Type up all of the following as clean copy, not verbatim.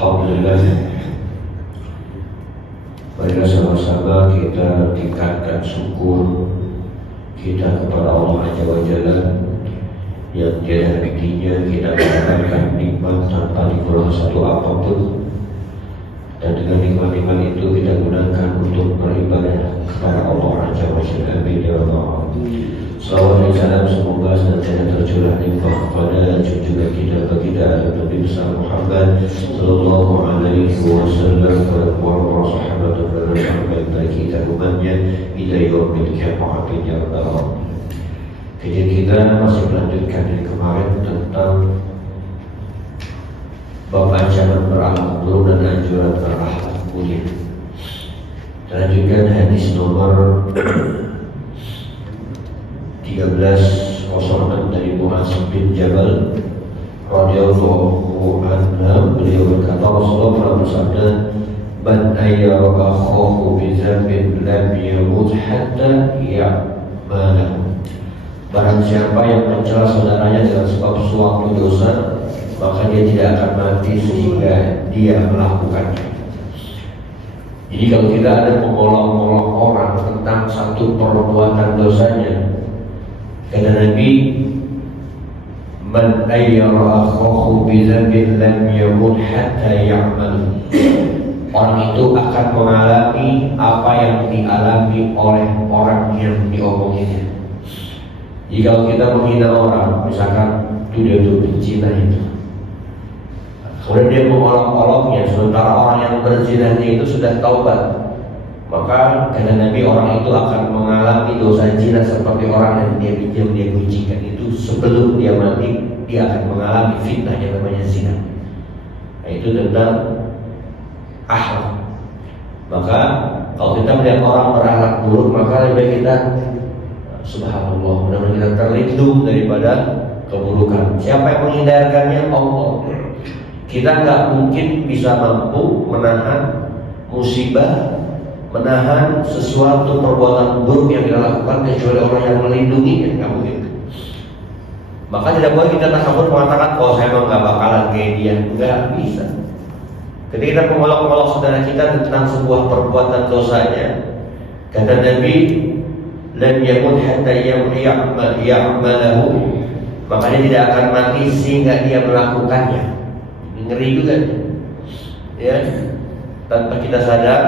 Alhamdulillah, marilah sama-sama kita tingkatkan syukur kita kepada Allah Azza wa Jalla yang tiada hentinya kita mendapatkan nikmat tanpa dikurang satu apapun, dan dengan nikmat-nikmat itu kita gunakan untuk beribadah kepada Allah Azza wa Jalla. Amin ya rabbal alamin. Salawat dan salam semoga senantiasa tercurah limpah kepada junjungan kita baginda Nabi besar Muhammad sallallahu alaihi wasallam, kepada para sahabat dan para sahabat baik kita umatnya ila yaumil qiyamah. Amin ya rabbal alamin. Kajian kita masih melanjutkan dari kemarin tentang bab ancaman berakhlak buruk dan anjuran berakhlak mulia. Lanjutkan hadis nomor 1306 dari Muaz bin Jabal radhiyallahu anhu. Beliau berkata, Rasulullah pernah bersabda, "Man ayyara akhahu bi dzambin lam yamut hatta ya'malahu." Barang siapa yang mencela saudaranya dengan sebab suatu dosa, maka dia tidak akan mati sehingga dia melakukannya. Jadi kalau kita ada mengolok-olok orang tentang satu perbuatan dosanya, kata Nabi, "Man ayyara akhahu bi dzambin lam yamut hatta ya'mal." Orang itu akan mengalami apa yang dialami oleh orang yang diomonginya. Jadi kalau kita menghina orang, misalkan itu dia tuh berzina itu, kemudian dia mengolok-oloknya, sementara orang yang berzina itu sudah taubat, maka kata Nabi orang itu akan mengalami dosa zina seperti orang yang dia pinjam, dia kuncikan itu sebelum dia mati, dia akan mengalami fitnah yang namanya zina. Nah, itu tentang akhlak. Maka kalau kita melihat orang berakhlak buruk, maka lebih baik kita subhanallah, mudah-mudahan kita terlindung daripada keburukan. Siapa yang menghindarkannya? Allah. Kita nggak mungkin bisa mampu menahan musibah, menahan sesuatu perbuatan buruk yang kita lakukan kecuali orang yang melindunginya. Nggak mungkin. Maka tidak boleh kita takabur mengatakan, "Oh, saya memang nggak bakalan kayak dia." Nggak bisa. Ketika kita mengolok-olok saudara kita tentang sebuah perbuatan dosanya, kata Nabi, "Lam yamut hatta ya'malahu." Maka dia tidak akan mati sehingga dia melakukannya. Ngeri juga, ya. Tanpa kita sadar,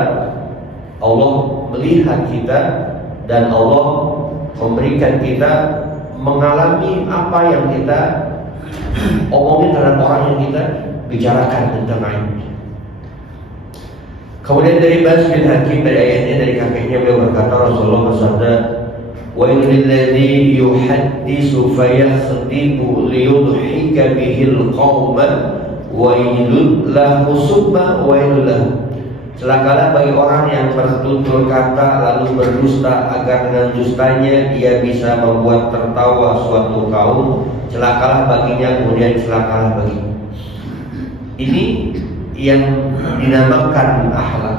Allah melihat kita dan Allah memberikan kita mengalami apa yang kita omongin terhadap orang yang kita bicarakan tentang aibnya. Kemudian dari Bas bin Hakim, dari ayatnya dari kakeknya, beliau berkata, Rasulullah bersabda, "Wailul lilladzi yuhaddisu fayakhdibu liyudhika bihil qauma wailul lahu summa wailul lahu." Celakalah bagi orang yang bertutur kata lalu berdusta agar dengan dustanya dia bisa membuat tertawa suatu kaum. Celakalah baginya, kemudian celakalah baginya. Ini yang dinamakan akhlak.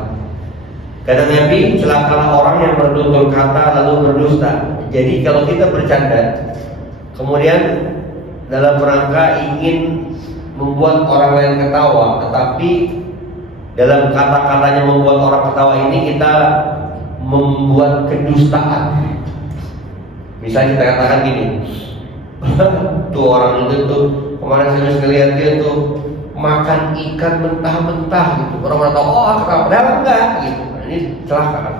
Kata Nabi, celakalah orang yang bertutur kata lalu berdusta. Jadi kalau kita bercanda, kemudian dalam rangka ingin membuat orang lain ketawa, tetapi dalam kata-katanya membuat orang ketawa ini kita membuat kedustaan. Misalnya kita katakan gini, tuh orang itu tuh kemarin saya lihat dia tuh makan ikan mentah-mentah gitu. Orang tahu, oh ketawa, padahal enggak gitu. Nah, ini celaka kan.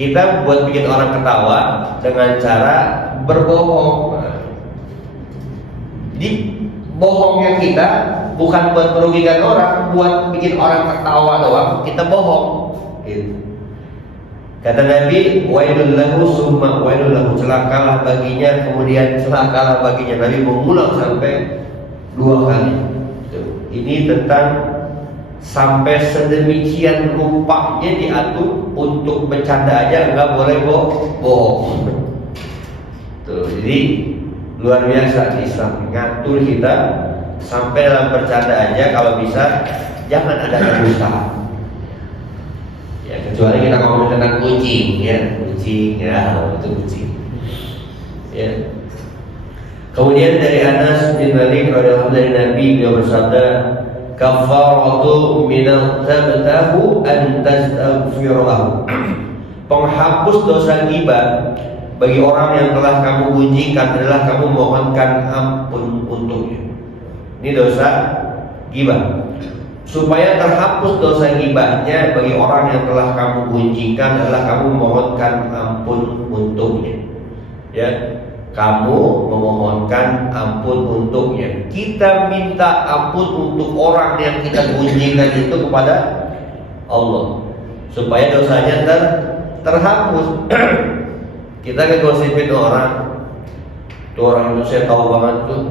Kita buat bikin orang ketawa dengan cara berbohong. Di bohongnya kita bukan buat merugikan orang, buat bikin orang ketawa doang, kita bohong. Gitu. Kata Nabi, wailul lahu summa wailul lahu, celakalah baginya, kemudian celakalah baginya. Nabi mengulang sampai 2 kali. Ini tentang sampai sedemikian rupanya diatur untuk bercanda aja nggak boleh bohong. Tuh, jadi luar biasa Islam ngatur kita sampai dalam bercanda aja kalau bisa jangan ada kedustaan. Ya, kecuali kita ngomong tentang kucing ya itu kucing. Ya. Kemudian dari Anas bin Malik radhiyallahu anhu dari Nabi, beliau bersabda, kafaratu minal tabtahu an tastaghfirahu. Penghapus dosa ghibah bagi orang yang telah kamu bunyikan adalah kamu mohonkan ampun untuknya. Ini dosa ghibah. Supaya terhapus dosa ghibahnya bagi orang yang telah kamu bunyikan adalah kamu mohonkan ampun untuknya. Ya, kamu memohonkan ampun untuknya. Kita minta ampun untuk orang yang kita bunyikan itu kepada Allah, supaya dosanya terhapus. Kita ngegosipin orang, tuh orang itu saya tahu banget tuh,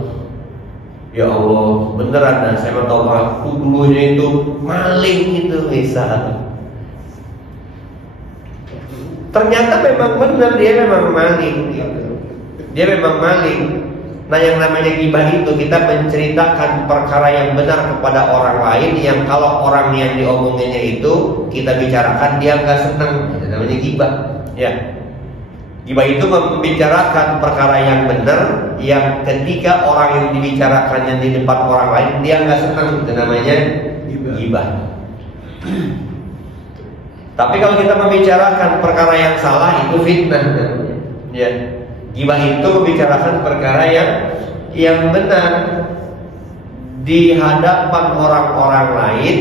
ya Allah beneran dah, saya mau tahu banget tuh dulunya itu maling itu misal. Ternyata memang benar dia memang maling gitu. Dia memang maling. Nah, yang namanya ghibah itu kita menceritakan perkara yang benar kepada orang lain yang kalau orang yang diomonginnya itu kita bicarakan dia nggak senang. Itu namanya ghibah. Ya. Ghibah itu membicarakan perkara yang benar yang ketika orang yang dibicarakannya di depan orang lain dia nggak senang. Itu namanya ghibah. Tapi kalau kita membicarakan perkara yang salah itu fitnah namanya. Ya. Ghibah itu membicarakan perkara yang benar di hadapan orang-orang lain,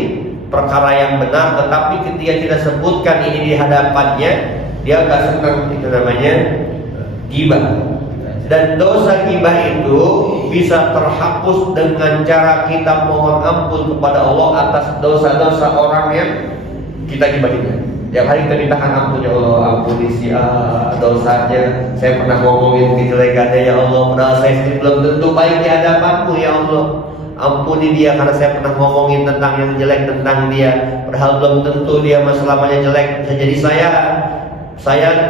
perkara yang benar, tetapi ketika kita sebutkan ini di hadapannya dia gak senang. Itu namanya ghibah. Dan dosa ghibah itu bisa terhapus dengan cara kita mohon ampun kepada Allah atas dosa-dosa orang yang kita gibahin. Yang hari kita mintakan ampun, ya Allah, ampuni si dosanya. Saya pernah ngomongin kejelekannya, ya Allah, padahal saya sendiri belum tentu baik di hadapanmu, ya Allah. Ampuni dia karena saya pernah ngomongin tentang yang jelek tentang dia, padahal belum tentu dia selamanya jelek. Bisa jadi saya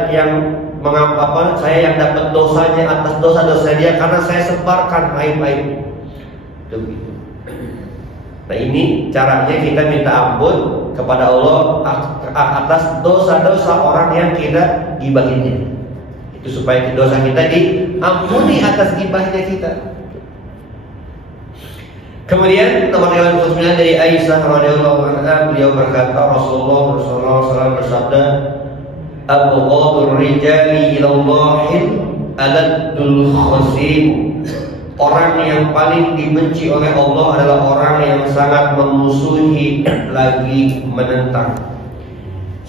yang saya yang dapat dosanya atas dosa-dosa dia karena saya sebarkan aib-aib. Nah, ini caranya kita minta ampun kepada Allah atas dosa-dosa orang yang kita gibahinnya. Itu supaya dosa kita diampuni atas gibahnya kita. Kemudian nomor 9 dari Aisyah radhiyallahu anha, beliau berkata Rasulullah SAW bersabda, "Abghadul rijali ilallahi aladul khasim." Orang yang paling dibenci oleh Allah adalah orang yang sangat memusuhi lagi menentang.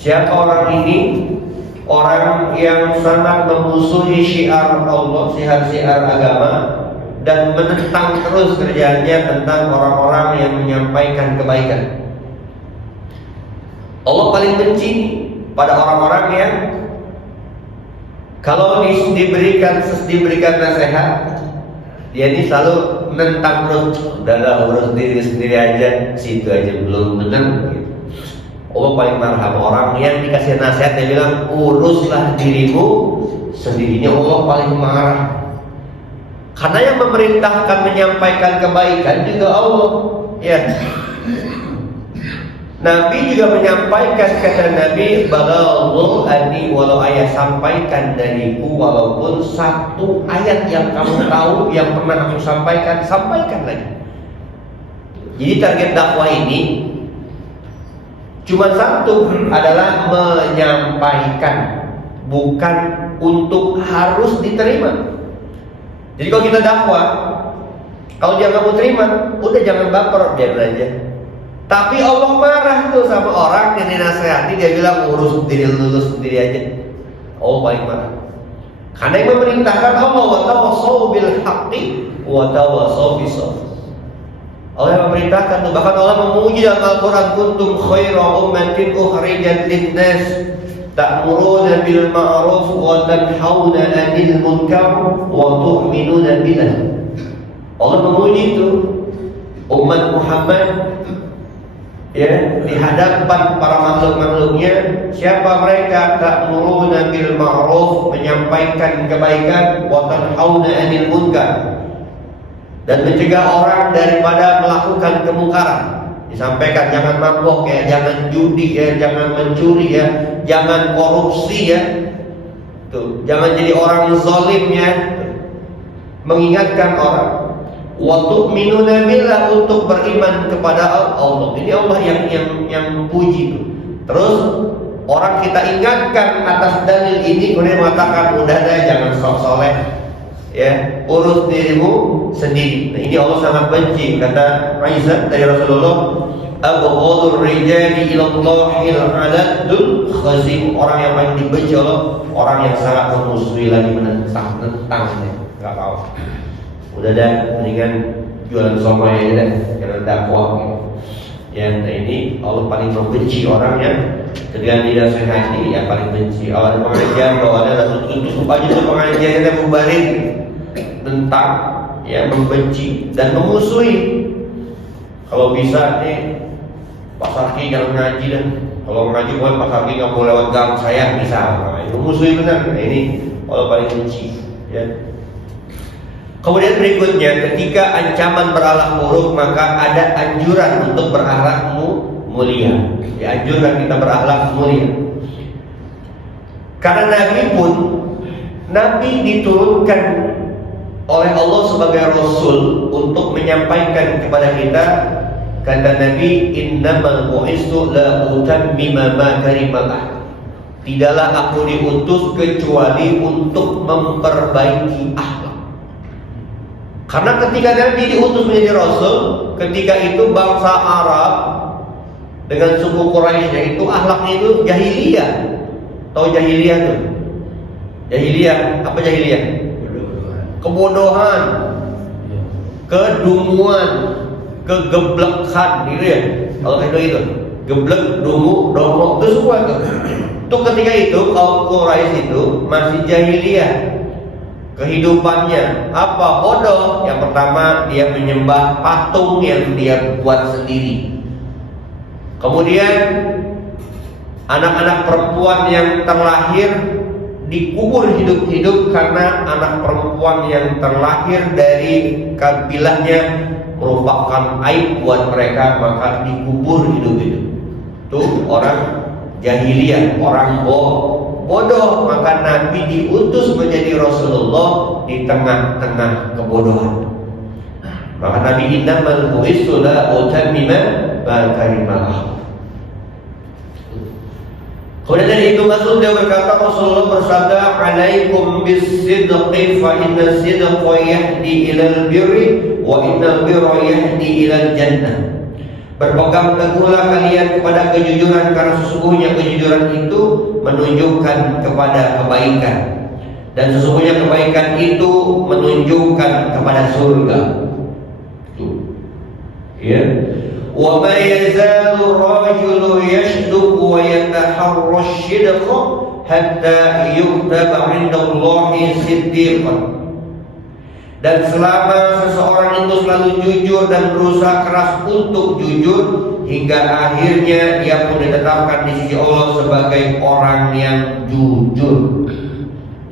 Siapa orang ini? Orang yang sangat memusuhi syiar Allah, syiar-syiar agama, dan menentang terus kerjanya tentang orang-orang yang menyampaikan kebaikan. Allah paling benci pada orang-orang yang kalau diberikan nasihat, dia ini selalu menentang terus. Udahlah, urus diri sendiri aja, situ aja belum benar gitu. Allah paling marah sama orang yang dikasih nasihat, dia bilang uruslah dirimu sendirinya. Allah paling marah. Karena yang memerintahkan menyampaikan kebaikan juga Allah. Ya. Nabi juga menyampaikan, kata Nabi, "Balaghu anni walau ayat, sampaikan dariku walaupun satu ayat yang kamu tahu yang pernah aku sampaikan, sampaikan lagi." Jadi target dakwah ini cuma satu, adalah menyampaikan, bukan untuk harus diterima. Jadi kalau kita dakwah, kalau dia nggak mau terima, udah jangan baper, biarin aja. Tapi Allah marah tuh sama orang yang dinasehati, dia bilang urus diri lu sendiri aja. Allah paling marah. Karena yang memerintahkan Allah, wa tawassaw bil haqqi wa tawassaw bis sabr. Allah yang memerintahkan tuh, bahkan Allah memuji dalam Al-Quran, kuntum khaira ummatin ukhrijat lin-nas ta'muruna bil ma'ruf wa tanhauna 'anil munkar wa tu'minuna billah. Allah memuji itu umat Muhammad, ya, di hadapan para makhluk-makhluknya. Siapa mereka? Ta'muruna bil ma'ruf, menyampaikan kebaikan, wa tanhauna 'anil munkar, dan mencegah orang daripada melakukan kemungkaran. Disampaikan jangan mabok ya, jangan judi ya, jangan mencuri ya, jangan korupsi ya. Tuh, jangan jadi orang zalim ya. Mengingatkan orang. wa tu'minuna billah, untuk beriman kepada Allah. Ini Allah yang puji. Terus orang kita ingatkan atas dalil ini, kemudian mengatakan udah deh, jangan sok soleh, ya, urus dirimu sendiri. Nah, ini Allah sangat benci. Kata Aisyah dari Rasulullah, abghadul rijali ilallahil aladul khazim, orang yang paling dibenci Allah, orang yang sangat memusuhi lagi menentang, nggak tahu. Udah dah, mendingan jualan somai aja dah, karena dakwah gitu. Ya, nah ini Allah paling membenci orang yang ketika tidak sengaja, ya paling benci. Awal pengajian, kalau ada tutup aja tuh pengajian yang membaring, tentang, ya, membenci dan memusuhi. Kalau bisa nih, Pak Sarki jangan ngaji dah. Kalau ngaji boleh, Pak Sarki nggak boleh lewat gang saya, bisa. Nah, itu musuhi benar. Nah, ini Allah paling benci. Ya. Kemudian berikutnya, ketika ancaman berakhlak buruk, maka ada anjuran untuk berakhlak mulia. Dianjurkan kita berakhlak mulia. Karena Nabi diturunkan oleh Allah sebagai Rasul untuk menyampaikan kepada kita. Kata Nabi, innamal bu'istu la utammima makarimallah. Tidaklah aku diutus kecuali untuk memperbaiki akhlak. Karena ketika Nabi diutus menjadi Rasul, ketika itu bangsa Arab dengan suku Quraisy itu akhlaknya itu jahiliyah. Tahu jahiliyah tuh? Jahiliyah, apa jahiliyah? Kebodohan, kedunguan, kegeblekan, gitu ya. Kalau kayak gitu, geblek, dungu, dongkok, itu semua tuh. Tuh ketika itu kaum Quraisy itu masih jahiliyah. Kehidupannya apa? Bodoh. Yang pertama, dia menyembah patung yang dia buat sendiri. Kemudian anak-anak perempuan yang terlahir dikubur hidup-hidup, karena anak perempuan yang terlahir dari kabilahnya merupakan aib buat mereka, maka dikubur hidup-hidup. Tuh orang jahiliyah, orang bodoh. Maka Nabi diutus menjadi Rasulullah di tengah-tengah kebodohan. Maka Nabi innamal bu'istu la utammima makarimallah. Kemudian dari itu Mas'ud dia berkata, Rasulullah bersabda, alaikum bis-sidqi fa inna sidqa yahdi ilal birri wa innal birra yahdi ilal jannah. Berpegang teguhlah kalian kepada kejujuran, karena sesungguhnya kejujuran itu menunjukkan kepada kebaikan, dan sesungguhnya kebaikan itu menunjukkan kepada surga. Ya. Wa ma yazalu rajulu yashduqu wa yataharra ash-shidqa hatta yuktaba 'inda Allahi siddiqan. Dan selama seseorang itu selalu jujur dan berusaha keras untuk jujur, hingga akhirnya dia pun ditetapkan di sisi Allah sebagai orang yang jujur.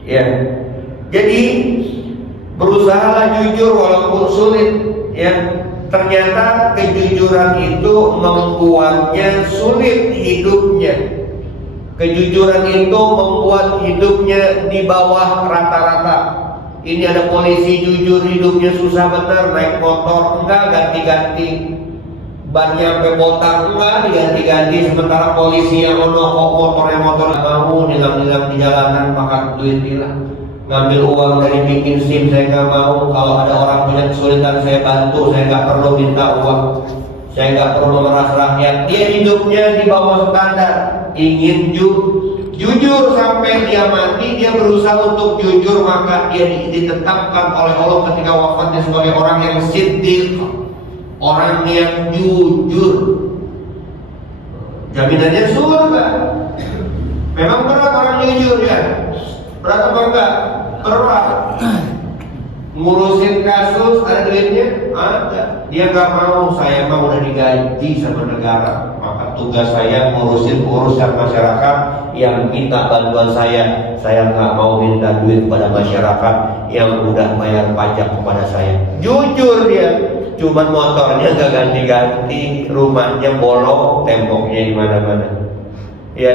Ya. Jadi berusahalah jujur walaupun sulit, ya. Ternyata kejujuran itu membuatnya sulit hidupnya. Kejujuran itu membuat hidupnya di bawah rata-rata. Ini ada polisi jujur, hidupnya susah bener, naik motor enggak ganti-ganti, bannya sampai botak enggak diganti-ganti. Sementara polisi yang kok motornya motor mau nilang-nilang di jalanan, makan duit hilang. Ngambil uang dari bikin SIM, saya nggak mau. Kalau ada orang punya kesulitan, saya bantu. Saya nggak perlu minta uang, saya nggak perlu memeras rakyat. Dia hidupnya di bawah standar. Ingin jujur sampai dia mati, dia berusaha untuk jujur, maka dia ditetapkan oleh Allah ketika wafatnya sebagai orang yang siddiq, orang yang jujur. Jaminannya surga. Memang berat orang jujur, ya. Berat apa enggak? Berat. Ngurusin kasus ada duitnya? Ada. Dia nggak mau. Saya mau udah digaji sama negara, maka tugas saya ngurusin urusan masyarakat yang minta bantuan saya. Saya nggak mau minta duit pada masyarakat yang udah bayar pajak kepada saya. Jujur dia. Cuman motornya nggak ganti-ganti, rumahnya bolong, temboknya di mana-mana. Ya,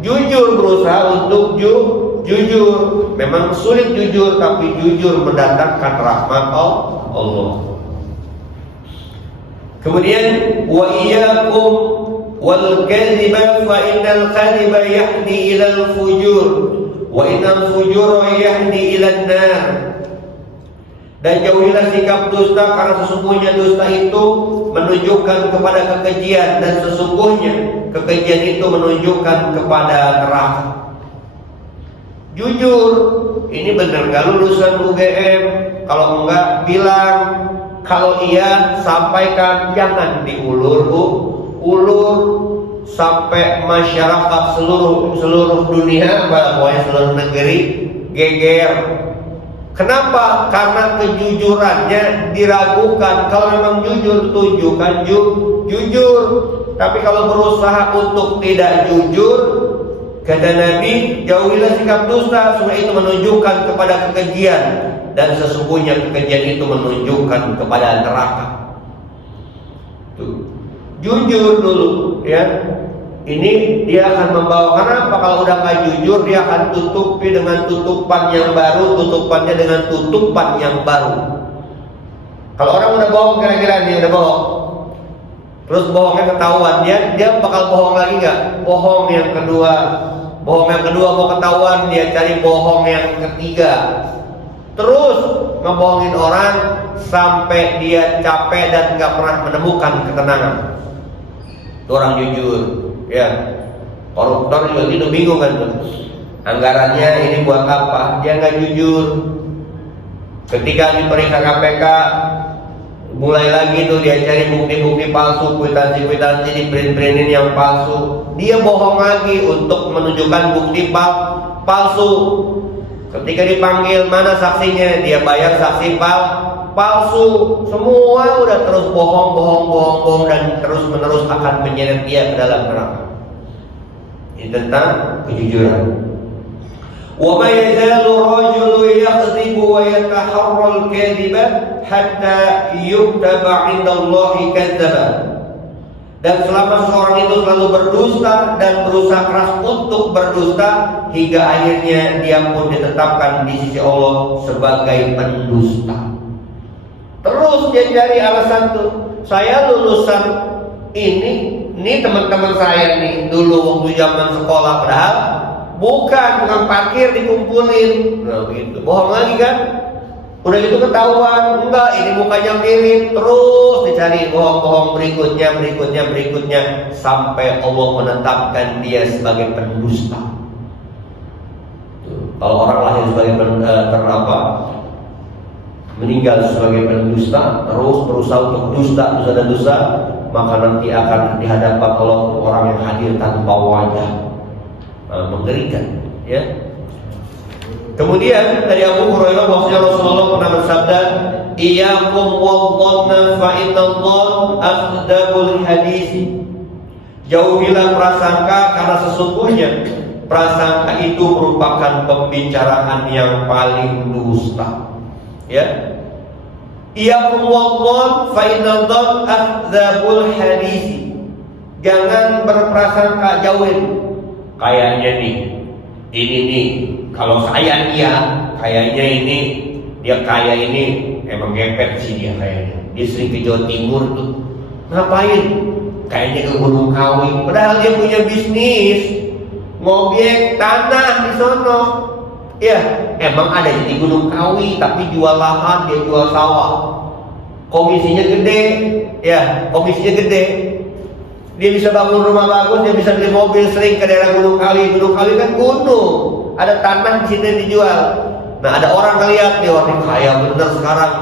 jujur, berusaha untuk jujur. Memang sulit jujur, tapi jujur mendatangkan rahmat Allah. Kemudian wa iyyakum wal kadhiba fa innal kadhiba yahdi ilal fujur wa innal fujura yahdi ilan nar. Dan jauhilah sikap dusta, karena sesungguhnya dusta itu menunjukkan kepada kekejian, dan sesungguhnya kekejian itu menunjukkan kepada neraka. Jujur, ini benar gak lulusan UGM? Kalau enggak bilang, kalau iya sampaikan, jangan diulur sampai masyarakat seluruh dunia, pokoknya seluruh negeri geger. Kenapa? Karena kejujurannya diragukan. Kalau memang jujur, tunjukkan jujur. Tapi kalau berusaha untuk tidak jujur, kata Nabi, jauhilah sikap dusta, sungguh itu menunjukkan kepada kekejian, dan sesungguhnya kekejian itu menunjukkan kepada neraka. Tuh. Jujur dulu, ya. Ini dia akan membawa, karena apa? Kalau udah nggak jujur, dia akan tutupi dengan tutupan yang baru, tutupannya dengan tutupan yang baru. Kalau orang udah bohong, kira-kira dia udah bohong, terus bohongnya ketahuan, dia bakal bohong lagi nggak? Bohong yang kedua mau ketahuan, dia cari bohong yang ketiga, terus ngebohongin orang sampai dia capek dan nggak pernah menemukan ketenangan. Itu orang jujur, ya. Koruptor juga gitu, bingung kan tuh. Anggarannya ini buat apa? Dia nggak jujur. Ketika diperiksa KPK, mulai lagi tuh dia cari bukti-bukti palsu, kwitansi-kwitansi di print-printin yang palsu. Dia bohong lagi untuk menunjukkan bukti palsu. Ketika dipanggil, mana saksinya? Dia bayar saksi palsu. Semua udah terus bohong dan terus-menerus akan menyeret dia ke dalam neraka. Ini tentang kejujuran. Wa ma yazalu rajulu yakdzibu wa yataharral kadhiba hatta yuktaba 'inda Allahi kadzdzaba. Dan selama seorang itu selalu berdusta dan berusaha keras untuk berdusta, hingga akhirnya dia pun ditetapkan di sisi Allah sebagai pendusta. Terus dia cari alasan tuh, saya lulusan ini teman-teman saya nih dulu waktu zaman sekolah, padahal bukan parkir dikumpulin. Nah gitu, bohong lagi kan? Udah gitu ketahuan, enggak, ini mukanya mirip, terus dicari bohong-bohong berikutnya sampai Allah menetapkan dia sebagai pendusta. Kalau orang lahir sebagai meninggal sebagai pendusta, terus berusaha untuk dusta, maka nanti akan dihadapkan Allah orang yang hadir tanpa wajah. Mengerikan, ya. Kemudian dari Abu Hurairah bahwasanya Rasulullah pernah bersabda, "Iyyakum wadh-dhanna fa innadh-dhanna akdzabul hadis." Jauhilah prasangka, karena sesungguhnya prasangka itu merupakan pembicaraan yang paling dusta. Ya. Iyyakum wadh-dhanna fa innadh-dhanna akdzabul hadis. Jangan berprasangka, jauhin. Kayaknya ini nih, kalau saya kayaknya ini dia kaya ini, emang ngepet sih dia kayaknya. Dia sering ke Jawa Timur tuh. Ngapain? Kayaknya ke Gunung Kawi. Padahal dia punya bisnis ngobjek tanah di sono. Ya, emang ada di Gunung Kawi, tapi jual lahan, dia jual sawah. Komisinya gede, ya, komisinya gede. Dia bisa bangun rumah bagus, dia bisa beli mobil, sering ke daerah Gunung Kawi. Gunung Kawi kan gunung, ada tanah di situ yang dijual. Nah ada orang ngeliat dia, wah kaya bener sekarang.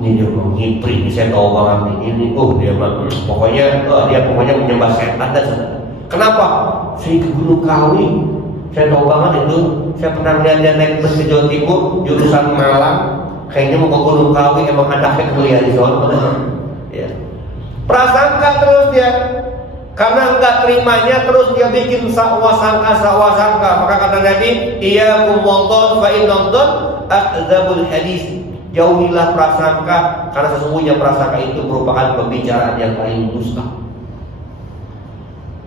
Ini dia mau ngipri, saya tahu banget ini. Dia pokoknya menyembah setan dan setan. Kenapa? Saya ke Gunung Kawi, saya tahu banget itu. Saya pernah lihat dia naik bus ke Jawa Timur, jurusan Malang. Kayaknya mau ke Gunung Kawi, emang ada kuliah di sana. Ya. Prasangka terus dia, karena enggak terimanya, terus dia bikin sangka. Maka kata Nabi, iyyakum wadh-dhanna fa innadh-dhanna akdzabul hadis. Jauhilah prasangka, karena sesungguhnya prasangka itu merupakan pembicaraan yang paling dusta.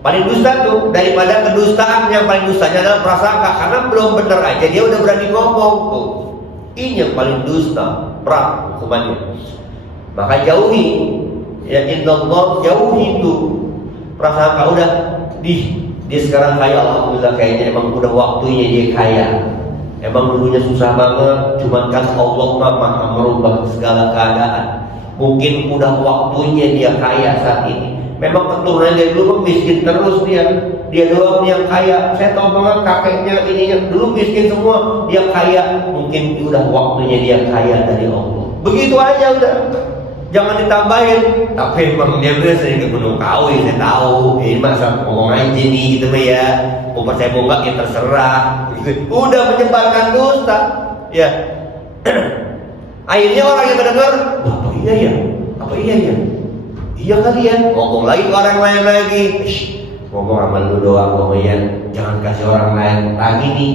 Paling dusta tuh, daripada kedustaan, yang paling dustanya adalah prasangka. Karena belum benar aja dia udah berani ngomong tuh. Ini yang paling dusta, berat hukumannya. Maka jauhi Ya indallah, jauhi itu prasangka udah dia sekarang kaya, alhamdulillah, kayaknya emang udah waktunya dia kaya. Emang dulunya susah banget, cuman kan Allah maha merubah segala keadaan. Mungkin udah waktunya dia kaya saat ini. Memang keturunannya dari dulu miskin terus dia doang yang kaya. Saya tahu banget kakeknya ininya dulu miskin semua, dia kaya. Mungkin udah waktunya dia kaya dari Allah. Begitu aja udah. Jangan ditambahin. Tapi emang dia udah sering ke Gunung Kawi, saya tahu. Ini masa ngomong aja nih gitu mah ya. Mau percaya mau enggak ya terserah. Udah menyebarkan dusta. Ya. Akhirnya orang yang mendengar, apa iya ya? Apa iya ya? Iya kali ya. Ngomong lagi ke orang lain lagi. Ngomong sama lu doang, ngomong ya. Jangan kasih orang lain lagi nih.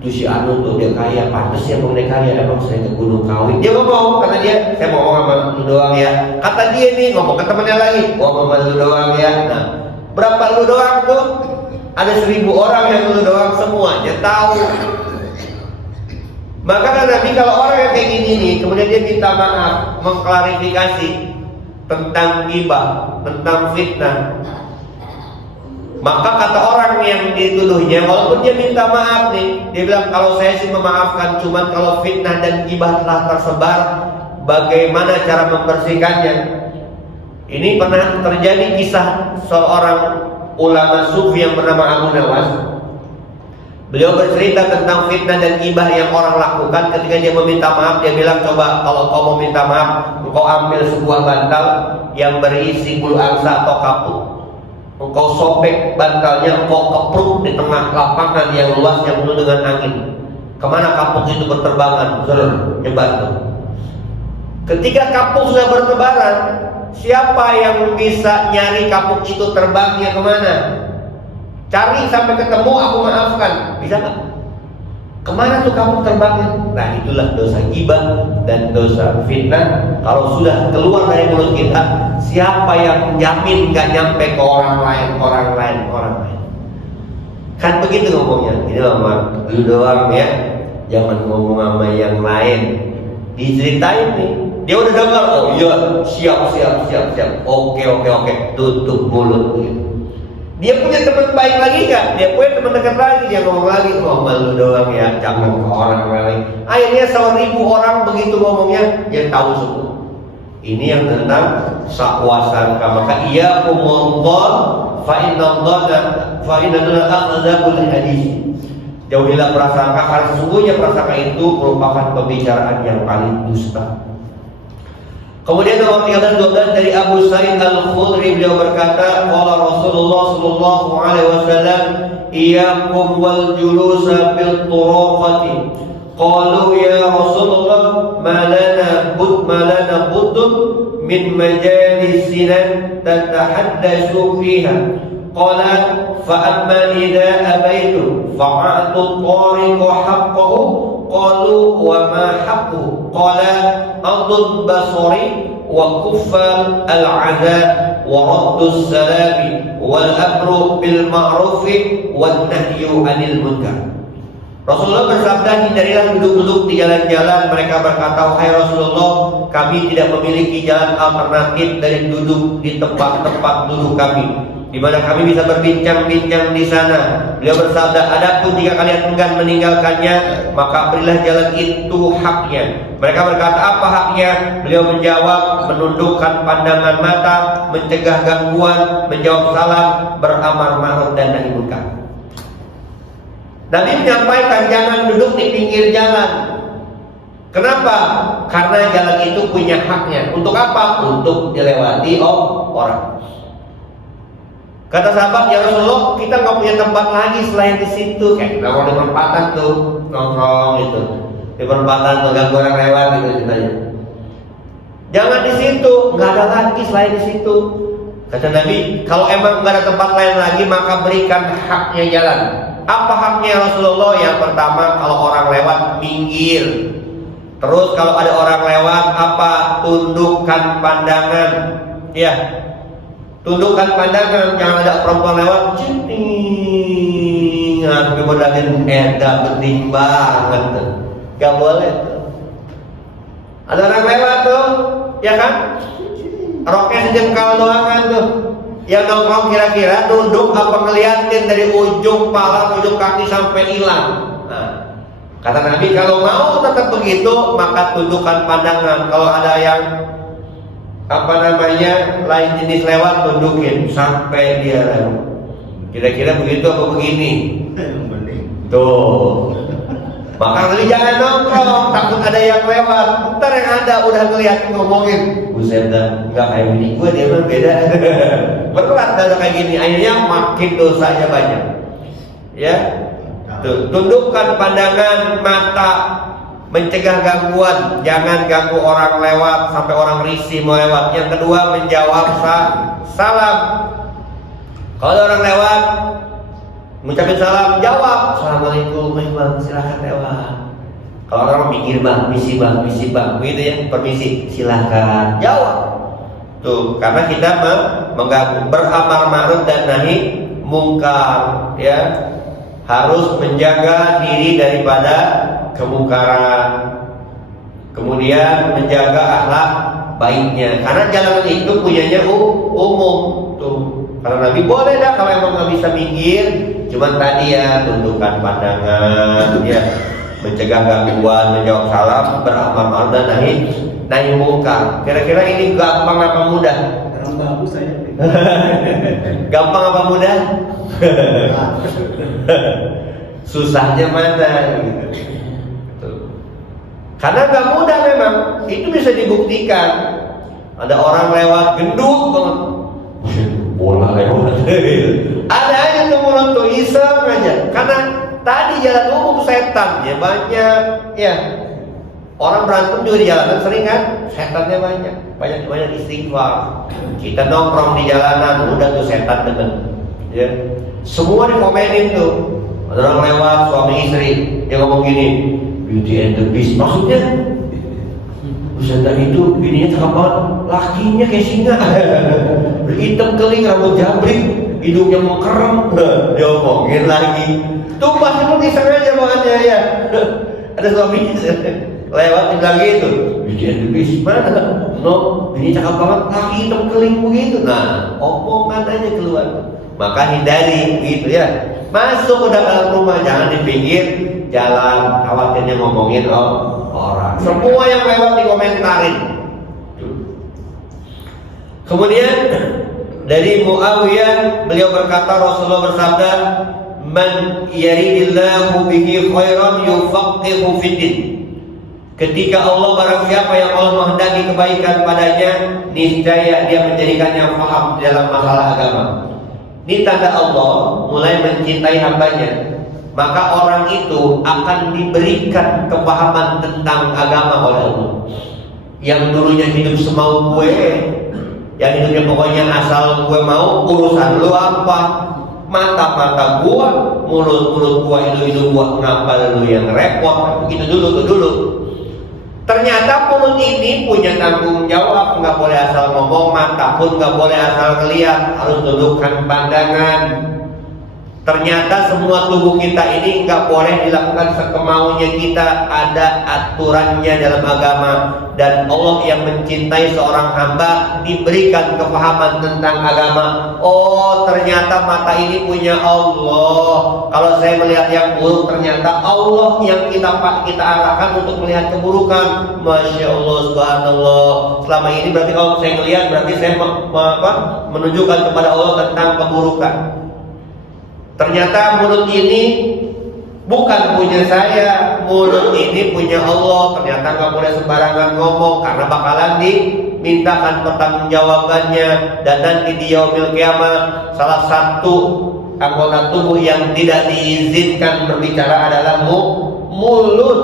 Itu si Anu tuh dia kaya, pantas ya dia kaya, emang saya ke Gunung Kawi. Dia ngomong, kata dia, saya mau ngomong sama lu doang ya. Kata dia nih, ngomong ke temannya lagi, ngomong sama lu doang ya. Nah, berapa lu doang tuh? Ada 1000 orang yang lu doang, semuanya tahu. Maka Nabi kalau orang yang kayak gini nih, kemudian dia minta maaf, mengklarifikasi tentang ghibah, tentang fitnah. Maka kata orang yang dituduhnya, walaupun dia minta maaf nih, dia bilang kalau saya sih memaafkan, cuman kalau fitnah dan ghibah telah tersebar, bagaimana cara membersihkannya? Ini pernah terjadi kisah seorang ulama sufi yang bernama Abu Nawas. Beliau bercerita tentang fitnah dan ghibah yang orang lakukan. Ketika dia meminta maaf, dia bilang, coba kalau kau mau minta maaf, engkau ambil sebuah bantal yang berisi bulu angsa atau kapuk. Engkau sobek bantalnya, engkau kepruk di tengah lapangan yang luas yang penuh dengan angin. Kemana kapuk itu berterbangan? Nyebar tuh. Ketika kapuk sudah bertebaran, siapa yang bisa nyari kapuk itu terbangnya kemana? Cari sampai ketemu, aku maafkan. Bisa nggak? Kemana tuh kamu terbangnya? Nah itulah dosa ghibah dan dosa fitnah. Kalau sudah keluar dari mulut kita, siapa yang jamin nggak nyampe ke orang lain? Kan begitu ngomongnya. Ini mama, lu doang ya, jangan ngomong sama yang lain. Diceritain nih, dia udah dengar. Oh iya, siap. Oke, tutup mulut gitu. Dia punya teman baik lagi nggak? Dia punya teman dekat lagi, dia ngomong lagi, ngomong lu doang ya, jangan ke orang lain. Akhirnya 1000 orang begitu ngomongnya, dia tahu semua. Ini yang tentang saqwasan. Maka ia kumullah fa inna adzabul hadis. Jauhilah prasangka, karena sesungguhnya prasangka itu merupakan pembicaraan yang paling dusta. Kemudian nomor 13-12 dari Abu Sa'id Al-Khudri, beliau berkata, qala Rasulullah sallallahu alaihi wasallam, iyyakum wal julusa bil turuqati. Qalu ya Rasulullah, ma lana buddun min majalisina tatahaddatsu fiha. Qala fa amma idza abaitu fa'atu at-tariqu haqqahu. Qalu wa ma haqqu? Qala adud basari wa kuffal al-'adab wa raddus salami wal amru bil ma'rufi wan nahyu 'anil munkar. Rasulullah bersabda, hindarilah duduk-duduk di jalan-jalan. Mereka berkata, wahai Rasulullah, kami tidak memiliki jalan alternatif dari duduk di tempat-tempat duduk kami, di mana kami bisa berbincang-bincang di sana. Beliau bersabda, adapun jika kalian enggan meninggalkannya, maka berilah jalan itu haknya. Mereka berkata, apa haknya? Beliau menjawab, menundukkan pandangan mata, mencegah gangguan, menjawab salam, beramar ma'ruf dan nahi munkar. Nabi menyampaikan jangan duduk di pinggir jalan. Kenapa? Karena jalan itu punya haknya. Untuk apa? Untuk dilewati orang. Kata sahabat, ya Rasulullah, kita nggak punya tempat lagi selain di situ. Kayak kita mau di perempatan tuh nongkrong gitu, di perempatan tuh ganggu orang lewat gitu ceritanya. Jangan di situ, nggak ada lagi selain di situ. Kata Nabi, kalau emang nggak ada tempat lain lagi, maka berikan haknya jalan. Apa haknya Rasulullah? Yang pertama, kalau orang lewat minggir. Terus kalau ada orang lewat apa? Tundukkan pandangan. Ya, tundukkan pandangan. Jangan ada perempuan lewat ceting. Nah, kemudian gak penting banget tuh. Gak boleh tuh. Ada orang lewat tuh, ya kan? roknya sejengkal doang kan tuh. Yang nongkrong kira-kira duduk apa ngeliatin dari ujung pala, ujung kaki sampai hilang. Nah, kata Nabi kalau mau tetap begitu maka tundukkan pandangan. Kalau ada yang lain jenis lewat, tundukin sampai dia lewat. Kira-kira begitu apa begini? Tuh. Maka nanti jangan nongkrong, takut ada yang lewat. Ntar yang ada udah ngeliatin ngomongin, buset dah, nggak kayak bini gue, dia mah beda. Berat dah kayak gini, akhirnya makin dosanya banyak. Ya, tuh, tundukkan pandangan mata, mencegah gangguan, jangan ganggu orang lewat sampai orang risih mau lewat. Yang kedua menjawab salam. Kalau orang lewat, mengucapkan salam, jawab assalamualaikum, bang, silakan lewat. Kalau orang mikir bang, misi bang, begitu ya, permisi, silakan jawab. Tuh, karena kita mengganggu, beramar ma'ruf dan nahi mungkar, ya, harus menjaga diri daripada kemungkaran. Kemudian menjaga akhlak baiknya, karena jalanan itu punyanya umum. Tuh, karena Nabi boleh dah kalau emang nggak bisa minggir. Cuman tadi ya, tundukkan pandangan, ya, mencegah gangguan, menjawab salam, beramar ma'ruf dan nahi mungkar. Kira-kira ini gampang apa mudah? Bagus saya. Gampang apa mudah? Susahnya mana? Gitu. Karena gak mudah memang. Itu bisa dibuktikan. Ada orang lewat gendut banget, bola lewat. Ada aja tuh mulut tuh iseng aja. Karena tadi jalan umum setan ya banyak, ya. Orang berantem juga di jalanan sering kan, setannya banyak istighfar. Kita nongkrong di jalanan, udah tuh setan demen. Ya. Semua dikomenin tuh. Ada orang lewat suami istri, dia ngomong gini, Beauty and the Beast. Maksudnya, Ustazah itu bininya cakep banget, lakinya kayak singa. Hitam keling, rambut jabrik, hidungnya mengkerem. Dia ngomongin lagi. Tuh pasti pun disengaja bahannya ya. Ada suaminya lewat bilang gitu, Beauty and the Beast mana? No, bininya cakep banget, laki hitam keling begitu. Nah, omongan aja keluar. Maka hindari gitu ya. Masuk ke dalam rumah, jangan di pinggir jalan, khawatirnya ngomongin orang. Semua yang lewat dikomentarin. Kemudian dari Muawiyah, beliau berkata, Rasulullah bersabda, man yaridillahu bihi khairan yufaqihu fiddin. Ketika Allah, barang siapa yang Allah menghendaki kebaikan padanya, niscaya dia menjadikannya paham dalam masalah agama. Ini tanda Allah mulai mencintai hambanya. Maka orang itu akan diberikan kepahaman tentang agama oleh Allah. Yang dulunya hidup semau gue, yang hidupnya pokoknya asal gue mau, urusan lu apa? Mata-mata gua, mulut-mulut gua, hidung-hidung gua, ngapa lu yang repot? Begitu dulu. Ternyata mulut ini punya tanggung jawab, nggak boleh asal ngomong, mata pun nggak boleh asal ngeliat, harus tundukkan pandangan. Ternyata semua tubuh kita ini nggak boleh dilakukan sekemaunya kita, ada aturannya dalam agama. Dan Allah yang mencintai seorang hamba diberikan kepahaman tentang agama. Oh, ternyata mata ini punya Allah. Kalau saya melihat yang buruk, ternyata Allah yang kita arahkan untuk melihat keburukan. Masya Allah, subhanallah. Selama ini berarti kalau saya melihat, berarti saya menunjukkan kepada Allah tentang keburukan. Ternyata mulut ini bukan punya saya, mulut ini punya Allah. Ternyata nggak boleh sembarangan ngomong, karena bakalan dimintakan pertanggungjawabannya. Dan nanti di yaumil qiyamah, salah satu anggota tubuh yang tidak diizinkan berbicara adalah mulut.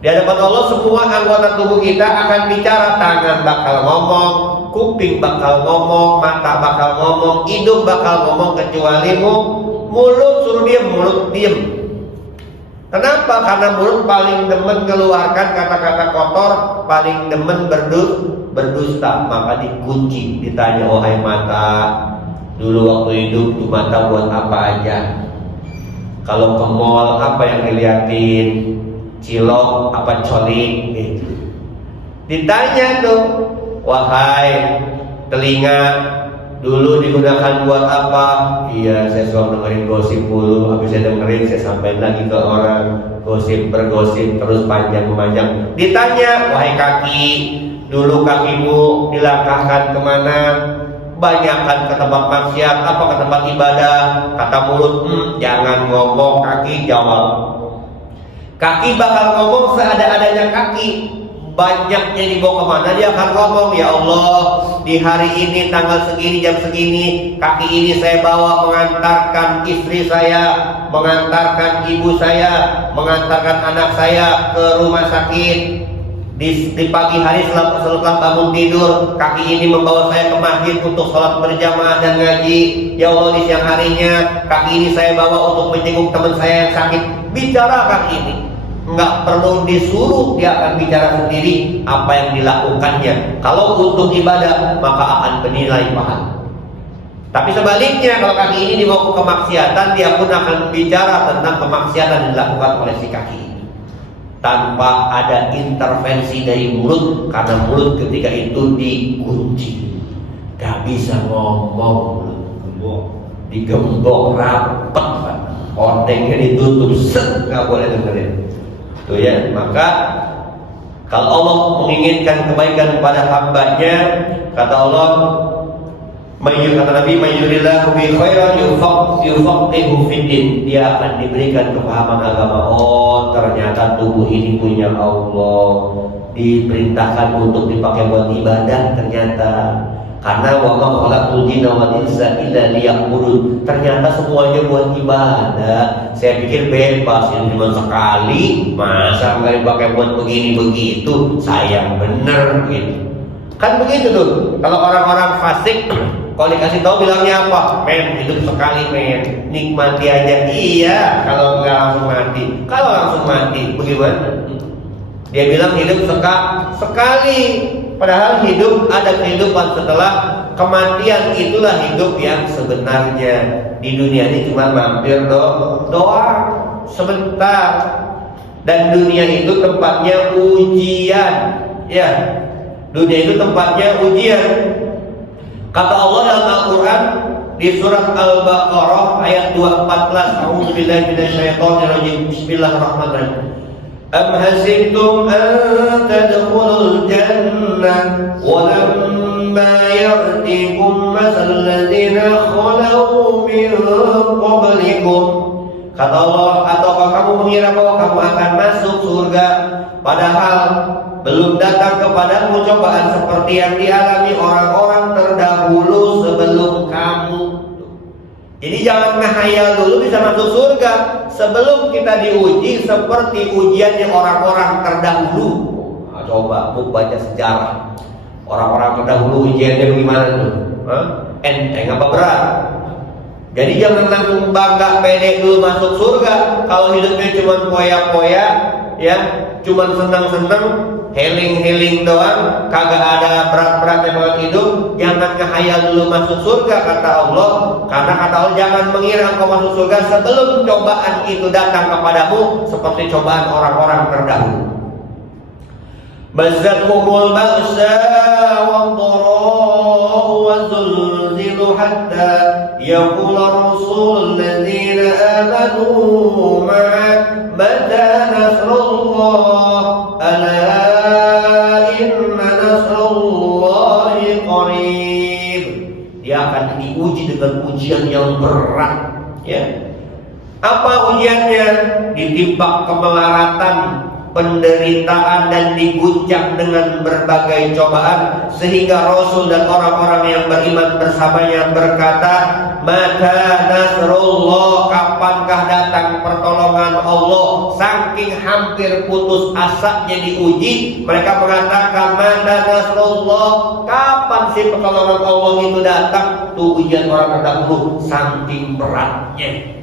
Di hadapan Allah semua anggota tubuh kita akan bicara. Tangan bakal ngomong, kuping bakal ngomong, mata bakal ngomong, hidung bakal ngomong, kecuali mulut suruh diam, mulut diam. Kenapa? Karena mulut paling demen mengeluarkan kata-kata kotor, paling demen berdusta. Maka dikunci, ditanya, wahai mata, dulu waktu hidup tuh mata buat apa aja? Kalau ke mall apa yang diliatin? Cilok apa colik? Gitu. Ditanya tuh, Wahai telinga, dulu digunakan buat apa? Iya, saya suka dengerin gosip dulu. Habis saya dengerin, saya sampaikan lagi ke orang. Gosip bergosip terus panjang. Ditanya, wahai kaki, dulu kakimu dilangkahkan kemana? Banyakkan ke tempat maksiat, apa ke tempat ibadah? Kata mulut, jangan ngomong. Kaki jawab. Kaki bakal ngomong seada-adanya kaki. Banyaknya dibawa kemana, dia akan ngomong, ya Allah, di hari ini tanggal segini jam segini, kaki ini saya bawa mengantarkan istri saya, mengantarkan ibu saya, mengantarkan anak saya ke rumah sakit. Di pagi hari setelah bangun tidur, kaki ini membawa saya ke masjid untuk sholat berjamaah dan ngaji. Ya Allah, di siang harinya kaki ini saya bawa untuk menjenguk teman saya yang sakit. Bicara kaki ini, nggak perlu disuruh, dia akan bicara sendiri apa yang dilakukannya. Kalau untuk ibadah maka akan bernilai pahala. Tapi sebaliknya, kalau kaki ini dibawa ke kemaksiatan, dia pun akan bicara tentang kemaksiatan yang dilakukan oleh si kaki ini tanpa ada intervensi dari mulut, karena mulut ketika itu dikunci, gak bisa ngomong, digembok rapet, ordengnya ditutup, gak boleh dengerin. Tuh ya, maka kalau Allah menginginkan kebaikan kepada hambanya, kata Allah, kata Nabi, "Mayyurillahu bi khairan yufaqihu fiddin." Dia akan diberikan kepahaman agama. Oh, ternyata tubuh ini punya Allah, diperintahkan untuk dipakai buat ibadah ternyata. Karena wa ma khalaqtul jinna wal insa illa liya'budun. Ternyata semuanya buat ibadah. Saya pikir bebas, ini cuma sekali, masa nggak dipakai buat begini begitu, sayang bener gitu. Kan begitu tuh. Kalau orang-orang fasik, kalau dikasih tahu bilangnya apa? Men, hidup sekali men, nikmati aja. Iya, kalau nggak langsung mati. Kalau langsung mati, bagaimana? Dia bilang hidup sekali. Padahal hidup, ada kehidupan setelah kematian, itulah hidup yang sebenarnya. Di dunia ini cuma mampir doang sebentar. Dan dunia itu tempatnya ujian. Ya, dunia itu tempatnya ujian. Kata Allah dalam Al-Quran di surat Al-Baqarah ayat 214, A'udzubillahi minasyaitonirrajim. Bismillahirrahmanirrahim. Am hasibtum an tadkhulul jannah wa lamma ya'tikum masalul ladzina khalau min qablikum. Kata Allah, ataukah kamu mengira bahwa kamu akan masuk surga padahal belum datang kepadamu cobaan seperti yang dialami orang-orang terdahulu sebelum kamu. Jadi jangan ngehayal dulu bisa masuk surga sebelum kita diuji seperti ujiannya orang-orang terdahulu. Nah, coba baca sejarah orang-orang terdahulu ujiannya bagaimana tuh? Enteng apa berat? Jadi jangan langsung bangga pede dulu masuk surga. Kalau hidupnya cuma poya-poya, ya, cuma senang-senang, healing doang, kagak ada berat-beratnya banget hidup. Jangan ngehayal dulu masuk surga, kata Allah. Karena kata Allah, jangan mengira engkau masuk surga sebelum cobaan itu datang kepadamu seperti cobaan orang-orang terdahulu. Bazzatkumul ba'sa wad-dhara'u wa-zulzilu hatta yaqula rasul ladzina amanu ma'a mata nasrullah ala inna nasrullahi qarib. Dia akan diuji dengan ujian yang berat, ya. Apa ujiannya? Ditimpa kemelaratan, penderitaan, dan diguncang dengan berbagai cobaan, sehingga Rasul dan orang-orang yang beriman bersamanya berkata, mata nasrullah, kapankah datang pertolongan Allah? Saking hampir putus asanya diuji, mereka mengatakan, mata nasrullah, kapan sih pertolongan Allah itu datang? Tuh ujian orang terdahulu, saking beratnya.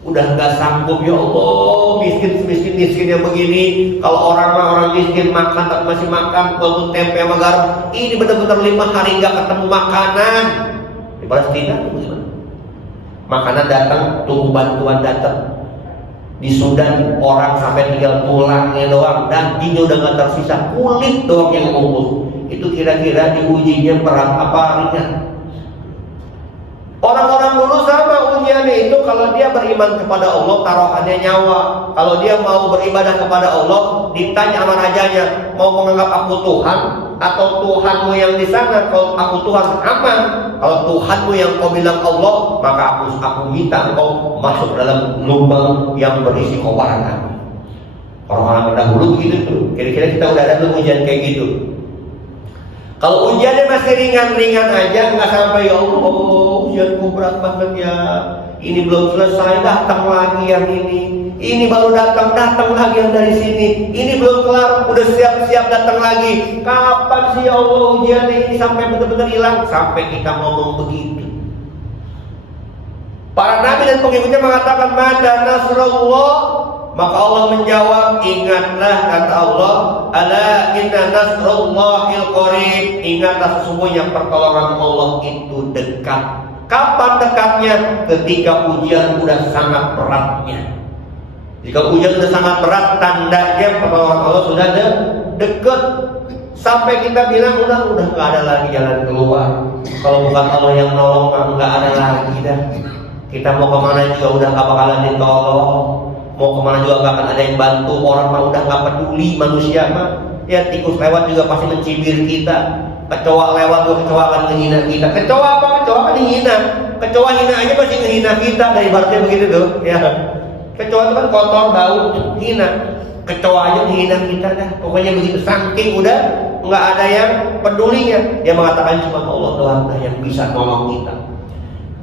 Udah nggak sanggup, ya Allah, miskin yang begini. Kalau orang miskin makan tak masih makan walaupun tempe sama garam. Ini benar-benar 5 hari nggak ketemu makanan. Di Palestina itu gimana? Makanan datang, tunggu bantuan datang. Di Sudan orang sampai tinggal tulangnya doang, dagingnya udah nggak tersisa, kulit doang yang ngumpul. itu kira-kira diujinya berat apa ringan? Orang-orang dulu sama ujiannya itu, kalau dia beriman kepada Allah taruhannya nyawa. Kalau dia mau beribadah kepada Allah, ditanya sama rajanya, mau menganggap aku Tuhan atau Tuhanmu yang di sana? Kalau aku Tuhan aman. Kalau Tuhanmu yang kau bilang Allah, maka aku minta engkau masuk dalam lubang yang berisi kobaran api. Orang-orang dahulu begitu tuh. Kira-kira kita udah ada tuh ujian kayak gitu. Kalau ujiannya masih ringan-ringan aja, nggak sampai ya Allah, ujianku berat banget ya. Ini belum selesai, datang lagi yang ini. Ini baru datang lagi yang dari sini. Ini belum kelar, udah siap-siap datang lagi. Kapan sih ya Allah ujiannya ini sampai benar-benar hilang? Sampai kita ngomong begitu. Para nabi dan pengikutnya mengatakan mata nasrullah, maka Allah menjawab, ingatlah kata Allah, ala inna nasrullahil qarib, ingatlah sesungguhnya pertolongan Allah itu dekat. Kapan dekatnya? Ketika ujian udah sangat beratnya. Jika ujian sudah sangat berat, tandanya pertolongan Allah sudah dekat. Sampai kita bilang udah nggak ada lagi jalan keluar. Kalau bukan Allah yang nolong, nggak ada lagi dah. Kita mau kemana juga udah nggak bakalan ditolong. Mau kemana juga nggak akan ada yang bantu. Orang mah udah nggak peduli, manusia mah. Ya tikus lewat juga pasti mencibir kita. Kecoa lewat juga kecoa akan menghina kita. Kecoa apa? Kecoa kan dihina. Kecoa hina aja pasti menghina kita. Dari ibaratnya begitu tuh. Ya. Kecoa itu kan kotor, bau, hina. Kecoa aja menghina kita dah. Pokoknya begitu. Saking udah nggak ada yang pedulinya. Dia mengatakan cuma Allah doang yang bisa nolong kita.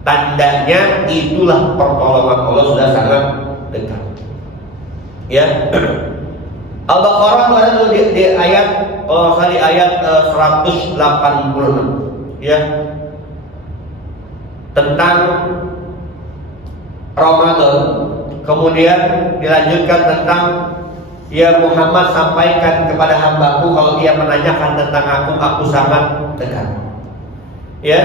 Tandanya itulah pertolongan Allah sudah sangat dekat. Ya. Al-Baqarah ada tuh di ayat kali ayat 186 ya. Tentang Ramadan. Kemudian dilanjutkan tentang ya Muhammad sampaikan kepada hambaku kalau dia menanyakan tentang aku sangat dekat. Ya.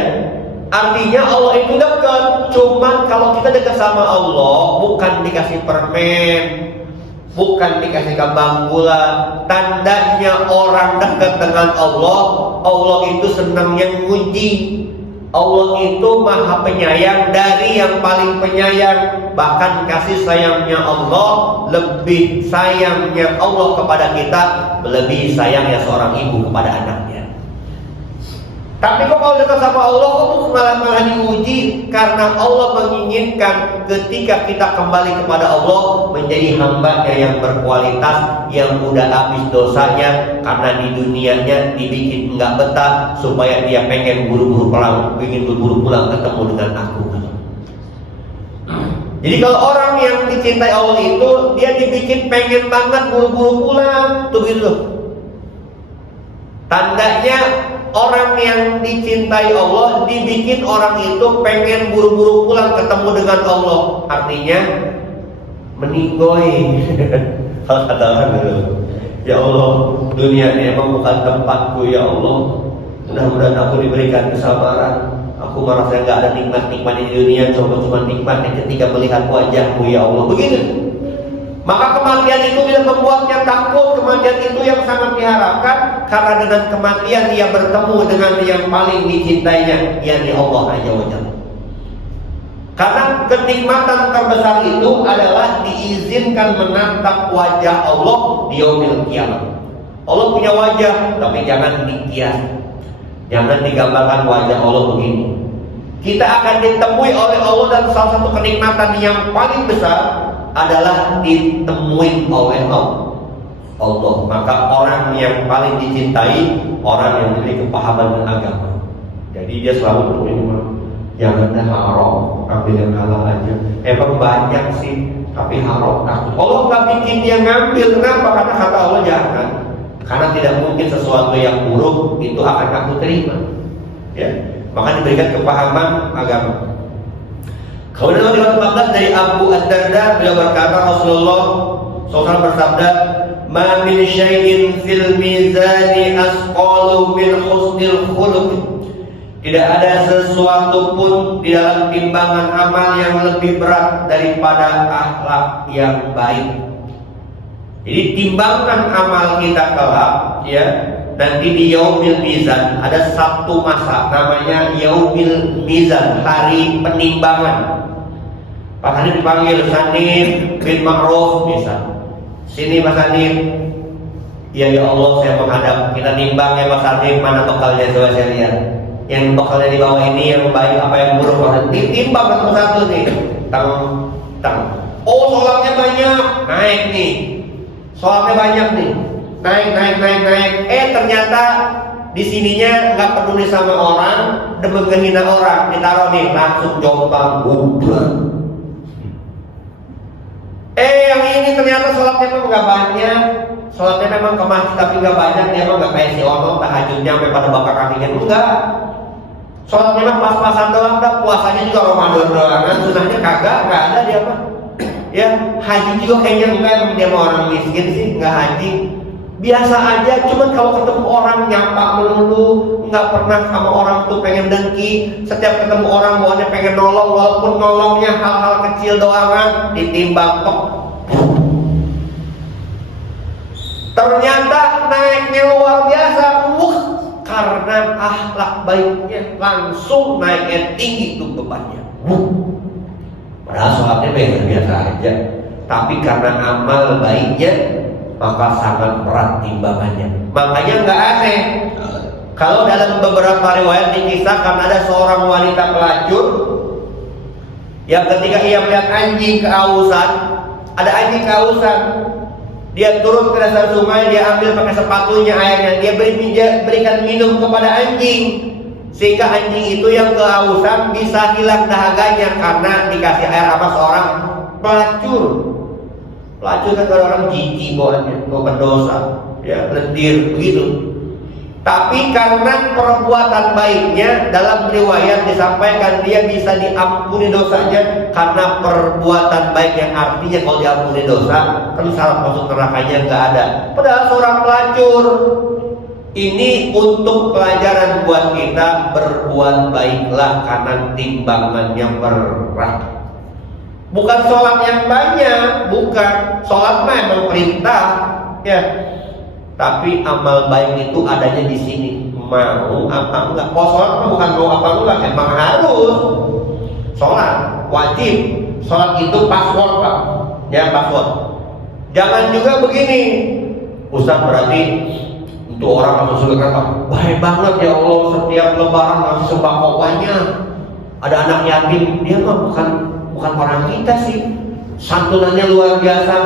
Artinya Allah itu dekat. Cuman kalau kita dekat sama Allah, bukan dikasih permen, bukan dikasih kembang gula. Tandanya orang dekat dengan Allah, Allah itu senangnya nguji. Allah itu maha penyayang, dari yang paling penyayang. Bahkan kasih sayangnya Allah, lebih sayangnya Allah kepada kita, lebih sayangnya seorang ibu kepada anaknya. Tapi kok kalau dekat sama Allah kok malah diuji? Karena Allah menginginkan ketika kita kembali kepada Allah menjadi hamba-Nya yang berkualitas, yang udah habis dosanya karena di dunianya dibikin nggak betah, supaya dia pengen buru-buru pulang ketemu dengan aku. Jadi kalau orang yang dicintai Allah itu dia dibikin pengen banget buru-buru pulang, tuh gitu. Tandanya orang yang dicintai Allah dibikin orang itu pengen buru-buru pulang ketemu dengan Allah. Artinya meninggoy. Kalau kata orang dulu, ya Allah, dunia ini emang bukan tempatku ya Allah. Mudah-mudahan aku diberikan kesabaran. Aku merasa nggak ada nikmat-nikmat di dunia, cuma nikmatnya ketika melihat wajahmu ya Allah. Begitu. Maka kematian itu tidak membuatnya takut. Kematian itu yang sangat diharapkan, karena dengan kematian dia bertemu dengan yang paling dicintainya, yakni Allah Azza wa Jalla. Karena kenikmatan terbesar itu adalah diizinkan menatap wajah Allah di yaumil kiamat. Allah punya wajah, tapi jangan dikias. Jangan digambarkan wajah Allah begini. Kita akan ditemui oleh Allah, dan salah satu kenikmatan yang paling besar adalah ditemuin oleh Allah. Maka orang yang paling dicintai, orang yang memiliki kepahaman agama. Jadi dia selalu berdoa, jangan dah haram, ambil yang halal aja. Emang banyak sih, tapi haram takut. Allah nggak bikin dia ngambil. Kenapa? Karena kata Allah jangan. Karena tidak mungkin sesuatu yang buruk itu akan aku terima. Ya, maka diberikan kepahaman agama. Kemudian riwayat 14 dari Abu Ad-Darda, beliau berkata Rasulullah SAW bersabda, "Ma min syai'in fil mizani asqalu min husnil khuluq." Tidak ada sesuatu pun di dalam timbangan amal yang lebih berat daripada akhlak yang baik. Jadi timbangan amal kita kelak, ya, nanti di Yaumil Mizan ada satu masa namanya Yaumil Mizan, hari penimbangan. Pak Hanif dipanggil, Hanif bin Ma'ruf bisa. Sini Mas Hanif. Ya Allah, saya menghadap. Kita nimbang ya Mas Hanif, mana bekalnya coba saya lihat. Yang bekalnya di bawah ini yang baik apa yang buruk, Mas Hanif ditimbang satu-satu nih. Tang. Oh, sholatnya banyak, naik nih. Sholatnya banyak nih. Naik. Ternyata di sininya nggak peduli sama orang, demen menghina orang, ditaruh nih langsung jompang gubrak. Yang ini ternyata sholatnya memang nggak banyak, sholatnya memang ke masjid tapi nggak banyak, dia memang nggak kayak si Ono tahajudnya sampai pada bakar kakinya, enggak. Sholatnya memang pas-pasan doang, puasanya juga Ramadan doang, sunahnya kagak, nggak ada dia mah. Ya haji juga kayaknya enggak, dia mau orang miskin sih nggak haji. Biasa aja, cuman kalau ketemu orang nyapa melulu, nggak pernah sama orang tuh pengen dengki. Setiap ketemu orang bawanya pengen nolong, walaupun nolongnya hal-hal kecil doangan, ditimbang kok. Ternyata naiknya luar biasa, karena akhlak baiknya langsung naiknya tinggi tuh bebannya. Padahal sholatnya biasa aja, tapi karena amal baiknya maka sangat berat timbangannya. Makanya nggak aneh kalau dalam beberapa riwayat dikisahkan ada seorang wanita pelacur yang ketika ia melihat anjing kehausan, ada anjing kehausan, dia turun ke dasar sungai, dia ambil pakai sepatunya airnya, dia berikan minum kepada anjing, sehingga anjing itu yang kehausan bisa hilang dahaganya karena dikasih air apa seorang pelacur. Pelacur kan orang jijik bawaannya, bawa pendosa, ya lendir begitu. Tapi karena perbuatan baiknya, dalam riwayat disampaikan dia bisa diampuni dosanya karena perbuatan baik, yang artinya kalau diampuni dosa kan syarat masuk nerakanya nggak ada. Padahal seorang pelacur. Ini untuk pelajaran buat kita, berbuat baiklah karena timbangannya berat. Bukan sholat yang banyak, bukan. Sholat memang perintah, ya. Tapi amal baik itu adanya di sini. Mau apa enggak? Kalau sholat bukan mau apa enggak, emang harus. Sholat wajib. Sholat itu password, Pak. Ya, password. Jangan juga begini. Ustaz, berarti untuk orang masuk surga kan baik banget ya Allah, setiap lebaran ngasih sembako banyak. Ada anak yatim, dia mah bukan orang kita sih. Santunannya luar biasa,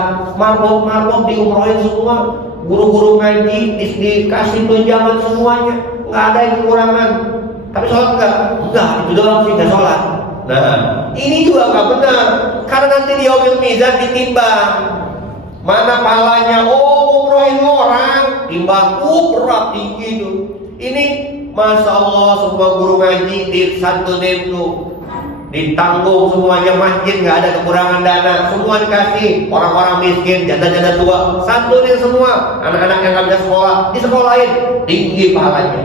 marbot diumrohin semua, guru-guru ngaji dikasih tunjangan semuanya, nggak ada yang kekurangan. Tapi sholat enggak, itu doang sih nggak sholat. Nah, ini juga nggak benar, karena nanti di Yaumil Mizan ditimbang mana pahalanya. Umrohin orang timbang berat tinggi itu. Ini masya Allah, semua guru ngaji disantunin tuh, ditanggung semuanya, masjid nggak ada kekurangan dana, semua dikasih. Orang-orang miskin, janda-janda tua, santunin semua. Anak-anak yang nggak bisa sekolah, disekolahin, tinggi pahalanya.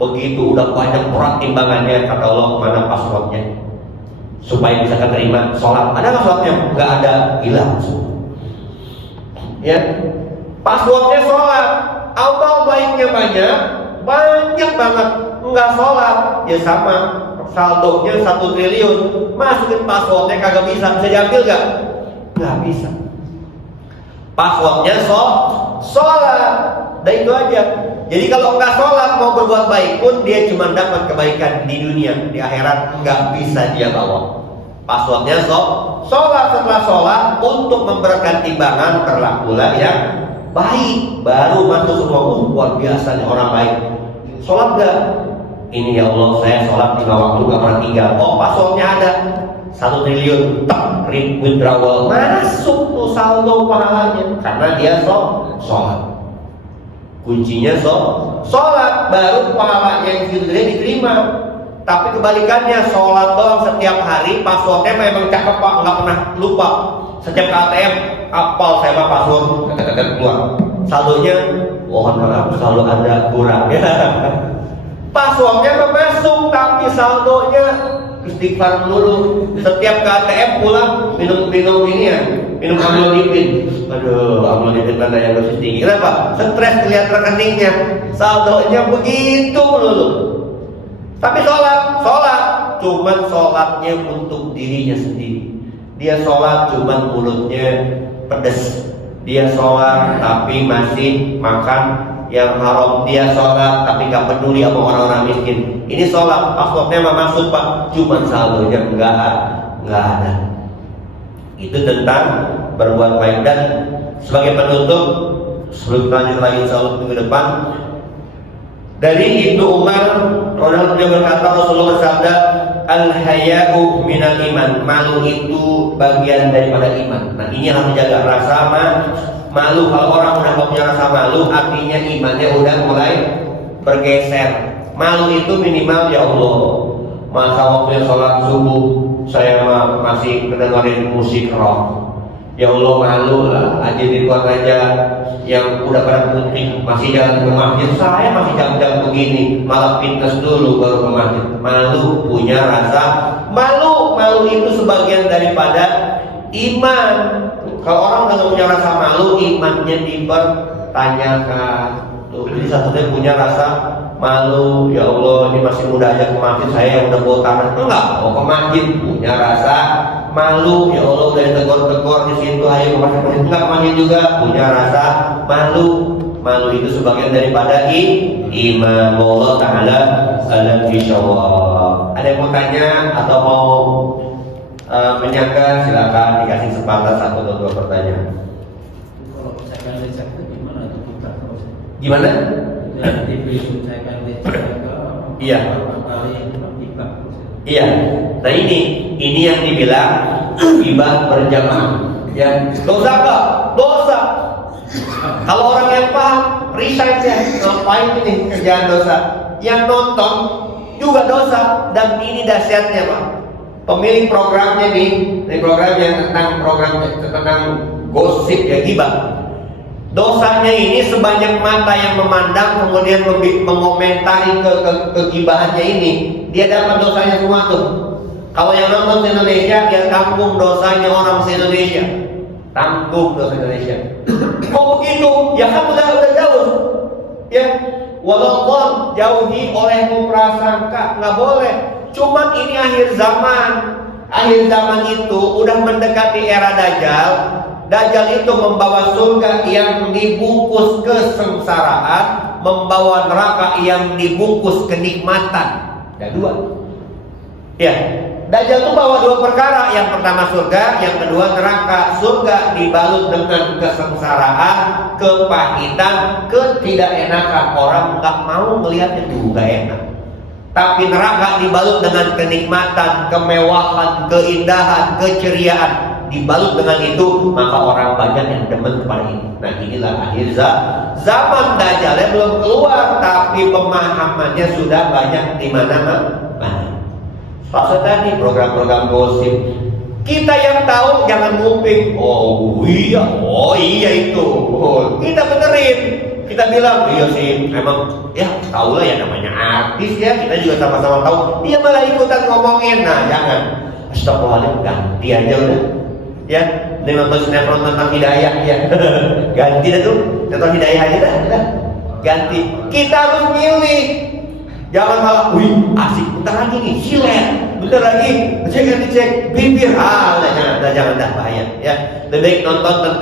Begitu udah banyak berat timbangannya, kata Allah, mana passwordnya supaya bisa keterima sholat. Ada nggak sholatnya? Nggak ada, hilang semua. Ya, passwordnya sholat, amal baiknya banyak banget. Nggak sholat, ya sama. Saldonya 1 triliun, masukin passwordnya kagak bisa diambil nggak? Nggak bisa. Passwordnya sholat, dan itu aja. Jadi kalau nggak sholat mau berbuat baik pun dia cuma dapat kebaikan di dunia, di akhirat nggak bisa dia bawa. Passwordnya sholat. Setelah sholat untuk memberatkan timbangan, berlakulah yang baik, baru masuk semua. Luar biasa nih orang baik. Sholat nggak? Ini ya Allah, saya sholat 5 waktu gak pernah tinggal. Oh, passwordnya ada 1 triliun, withdrawal, masuk tuh saldo pahalanya karena dia sholat. Kuncinya sholat, baru pahala yang segitu diterima. Tapi kebalikannya, sholat doang setiap hari, passwordnya memang cakep Pak, nggak pernah lupa. Setiap ke ATM, apal saya mah password, keluar. Saldonya, mohon maaf, saldo Anda kurang ya. Passwordnya masuk, tapi saldonya istighfar dulu. Setiap ke ATM pulang minum ini ya, minum amlodipin. Aduh, amlodipin tanda yang dosis tinggi. Kenapa? Stres lihat rekeningnya, saldonya begitu dulu. Tapi sholat cuman sholatnya untuk dirinya sendiri. Dia sholat cuman mulutnya pedes. Dia sholat tapi masih makan yang haram. Dia sholat tapi gak peduli sama orang-orang miskin. Ini sholat, passwordnya mah maksud Pak, cuman saldonya enggak ada. Itu tentang berbuat baik. Dan sebagai penutup, sebelum lanjut lagi insyaallah minggu depan, dari Ibnu Umar radhiyallahu anhu berkata, Rasulullah bersabda, al-haya'u minal iman. Malu itu bagian daripada iman. Nah, ini harus jaga rasa malu. Kalau orang udah gak punya rasa malu, artinya imannya udah mulai bergeser. Malu itu minimal, ya Allah, masa waktunya sholat subuh saya masih mendengarin musik rock. Ya Allah, malu lah, aja di luar aja yang udah pada putih masih jalan ke masjid, saya masih jam-jam begini, malah fitness dulu baru ke masjid. Malu, punya rasa malu. Malu itu sebagian daripada iman. Kalau orang nggak punya rasa malu, imannya dipertanyakan. Tuh, jadi satu-satunya punya rasa malu. Ya Allah, ini masih muda aja ke masjid, saya yang udah bawa tanah enggak mau ke masjid, punya rasa malu. Ya Allah, udah ditegur-tegur di situ, ayo ke masjid enggak ke masjid juga, punya rasa malu. Malu itu sebagian daripada iman. Allah Ta'ala alam bisyawab. Ada yang mau tanya atau mau menyangka, silakan dikasih kesempatan 1 atau 2 pertanyaan. Kalau saya kan lecak gimana itu kita terus? Gimana? Di video saya kan lecak Iya. Iya. Nah ini yang dibilang ghibah berjamaah. Ya, dosa enggak? Dosa. Kalau orang yang paham, resign ya. Ngapain ini kerjaan dosa? Yang nonton juga dosa. Dan ini dahsyatnya Pak. Pemilik programnya nih, program yang tentang gosip ya, ghibah. Dosanya ini sebanyak mata yang memandang kemudian mengomentari kegibahannya ini, dia dapat dosanya semua tuh. Kalau yang nonton di Indonesia, dia tanggung dosanya orang se-Indonesia. Tanggung dosa Indonesia. Kok begitu? Ya kan udah jauh. Ya, walaupun jauhi olehmu prasangka, nggak boleh. Cuman ini akhir zaman. Akhir zaman itu udah mendekati era Dajjal. Dajjal itu membawa surga yang dibungkus kesengsaraan, membawa neraka yang dibungkus kenikmatan. Ada 2. Ya, Dajjal itu bawa 2 perkara. Yang pertama surga, yang kedua neraka. Surga dibalut dengan kesengsaraan, kepahitan, ketidakenakan. Orang nggak mau melihat itu, nggak enak. Tapi neraka dibalut dengan kenikmatan, kemewahan, keindahan, keceriaan. Dibalut dengan itu, maka orang banyak yang demen kepada ini. Nah, inilah akhir zaman. Dajjalnya belum keluar, tapi pemahamannya sudah banyak di mana-mana. Maksud tadi program-program gosip. Kita yang tahu jangan nguping. Oh iya itu. Kita benerin. Kita bilang, iya sih, memang ya tahu lah ya namanya artis ya, kita juga sama-sama tahu. Dia malah ikutan ngomongin. Nah, jangan. Astagfirullahaladzim, ganti aja udah. Ya, ini nonton sinetron tentang hidayah ya. Ganti dah tuh, nonton hidayah aja dah. Ganti. Kita harus milih. Jangan malah, wih asik, bentar lagi nih, silet. Bentar lagi, dicek bibir. Jangan bahaya ya. Lebih baik nonton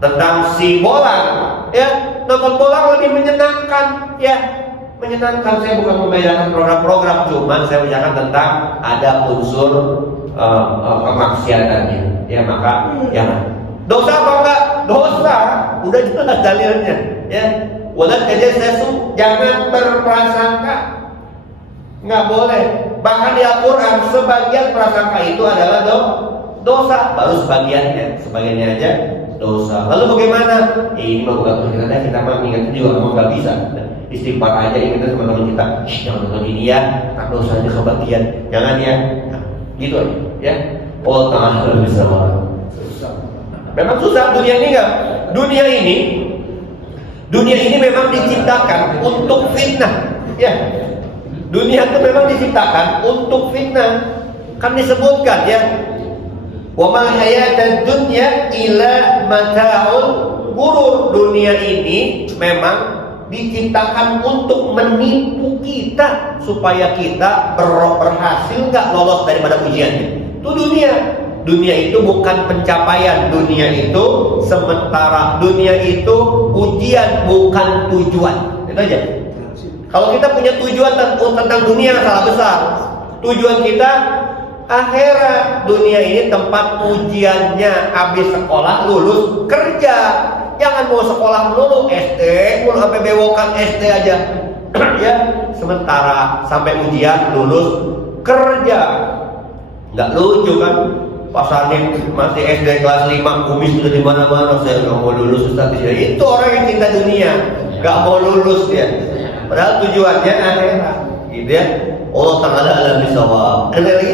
tentang si bolang. Ya, nonton bola lebih menyenangkan ya. Menyenangkan. Saya bukan membedakan program-program, cuman saya bicarakan tentang ada unsur kemaksiatannya. Ya, maka jangan. Dosa apa enggak? Dosa. Udah jelas dalilnya ya. Wala tajassasu, jangan berprasangka. Enggak boleh. Bahkan di Al-Qur'an sebagian prasangka itu adalah dosa, baru sebagiannya aja dosa. Lalu bagaimana? Ini mah bukan kita mah ingat juga memang nggak bisa. Istighfar aja, ingat teman-teman kita, jangan nonton ini ya, tak dosanya kebagian, jangan ya. Nah, gitu aja, ya. Allah Ta'ala bisa marah. Memang susah dunia ini nggak? Dunia ini memang diciptakan untuk fitnah, ya. Dunia itu memang diciptakan untuk fitnah. Kan disebutkan ya, wa ma hayatad dunya illa mata'ul ghurur. Dunia ini memang diciptakan untuk menipu kita supaya kita berhasil nggak lolos daripada ujiannya. Itu dunia. Dunia itu bukan pencapaian, dunia itu sementara, dunia itu ujian bukan tujuan. Itu aja. Kalau kita punya tujuan tentang dunia, salah besar. Tujuan kita akhirat. Dunia ini tempat ujiannya. Habis sekolah lulus kerja. Jangan mau sekolah melulu SD, mau sampai bewokan SD aja. Ya, sementara sampai ujian lulus kerja. Nggak lucu kan? Pasarnya masih SD kelas 5, kumis sudah di mana-mana. Saya nggak mau lulus Ustaz. Itu orang yang cinta dunia, nggak mau lulus dia. Padahal tujuannya akhirat, gitu ya. Allah Ta'ala alam bisawab. Ada lagi?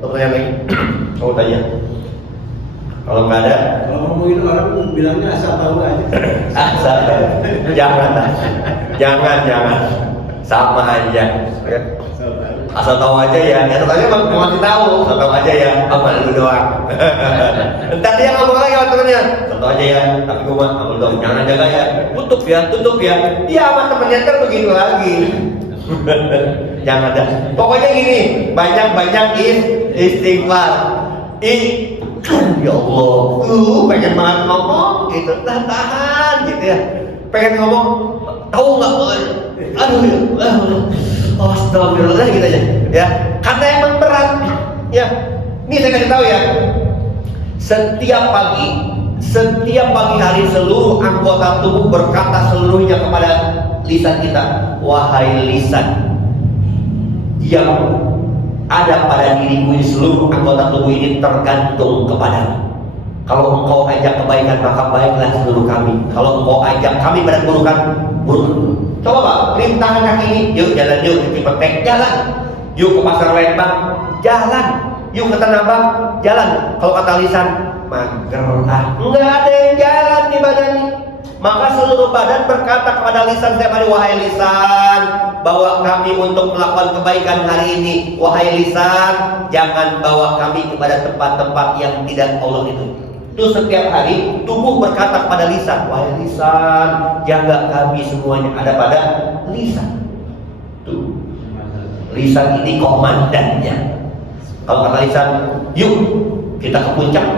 Pertanyaan lagi? Kamu tanya. Kalau nggak ada, kalau ngomongin orang bilangnya asal tahu aja. Asal, jangan, sama aja. Ya. Asal tahu aja ya. Asal tahu aja masih tahu. Asal tahu aja ya. Amal dulu doang. Entar dia ngomong lagi waktunya. Asal tahu aja ya. Tapi gue mah amal doang. Jangan jaga ya. Tutup ya. Dia sama temennya kan begitu lagi. Jangan dah. Pokoknya gini, banyak istighfar. Ya Allah, pengen banget ngomong gitu, tahan gitu ya. Pengen ngomong, tahu nggak? Astagfirullah gitu aja. Ya, karena emang berat. Ya, ini saya kasih tahu ya. Setiap pagi hari seluruh anggota tubuh berkata seluruhnya kepada lisan kita, wahai lisan yang ada pada diriku ini, seluruh anggota tubuh ini tergantung kepadamu. Kalau engkau ajak kebaikan maka baiklah seluruh kami. Kalau engkau ajak kami pada keburukan, buruk. Coba Pak, rintangan kaki ini, yuk jalan yuk ke Cipete, jalan. Yuk ke Pasar Lembang, jalan. Yuk ke Tanah Abang, jalan. Kalau kata lisan, mager nggak ada yang jalan di badan ini. Maka seluruh badan berkata kepada lisan setiap hari, wahai lisan, bawa kami untuk melakukan kebaikan hari ini. Wahai lisan, jangan bawa kami kepada tempat-tempat yang tidak Allah itu. Itu setiap hari tubuh berkata kepada lisan, wahai lisan, jaga kami semuanya. Ada pada lisan. Tuh, lisan ini komandannya. Kalau kata lisan, yuk kita ke puncak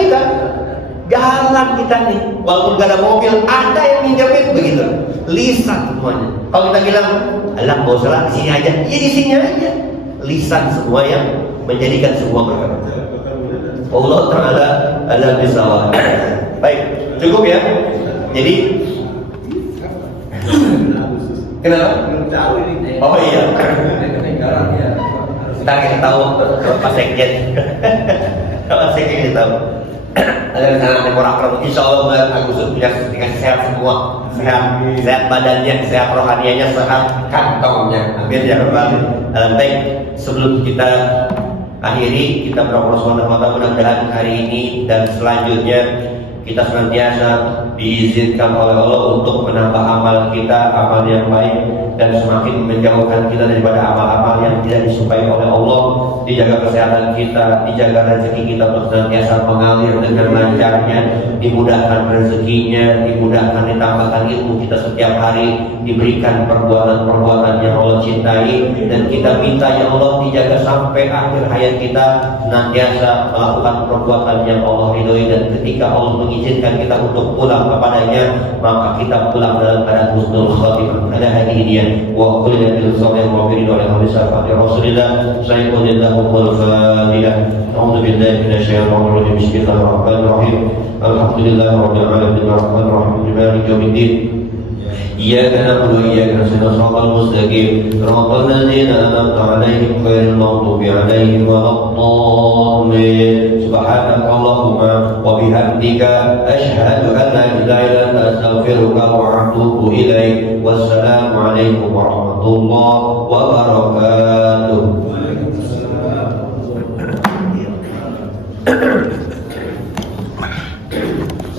kita. Jalan kita nih, walaupun gak ada mobil, ada yang minjemin begitu. Lisan semuanya. Kalau kita bilang, alah gak usah lah, di sini aja. Ya di sini aja. Lisan semua yang menjadikan semua berkata. Allah Ta'ala ala bisawab. Baik, cukup ya. Jadi, kenapa? Belum tahu ini. Oh iya. Ketinggalan ya. Kita kita tahu Pak Sekjen. Pak Sekjen kita tahu. Ada rencana temporak, insya Allah Agustus punya dikasih sehat semua, sehat badannya, sehat rohanianya, sehat kantongnya. Amin ya rabbal alamin. Baik, sebelum kita akhiri, kita berdoa Subhanahu wa taala mudah-mudahan hari ini dan selanjutnya kita senantiasa diizinkan oleh Allah untuk menambah amal kita, amal yang baik, dan semakin menjauhkan kita daripada amal-amal yang tidak disukai oleh Allah. Dijaga kesehatan kita, dijaga rezeki kita untuk senantiasa mengalir dengan lancarnya, dimudahkan rezekinya, dimudahkan ditambahkan ilmu kita setiap hari, diberikan perbuatan-perbuatan yang Allah cintai, dan kita minta ya Allah dijaga sampai akhir hayat kita senantiasa melakukan perbuatan yang Allah ridhoi, dan ketika Allah mengizinkan kita untuk pulang kepadanya, maka kita pulang dalam keadaan husnul khatimah. Ada hari ini ya. Wa qul lil sawmi wa birin wa lahum bisafati rasulillah sayyidillah wal fadilah. A'udzu billahi minasyaitonir rajim. Bismillahirrahmanirrahim. Alhamdulillahirabbil alamin arrahmanir rahim maliki yaumiddin. إياك نعبد وإياك نستعين صراط المستقيم صراط الذين أنعمت عليهم غير المغضوب عليهم ولا الضالين سبحانك اللهم وبحمدك أشهد أن لا إله إلا أنت أستغفرك وأتوب إليك والسلام عليكم ورحمة الله وبركاته.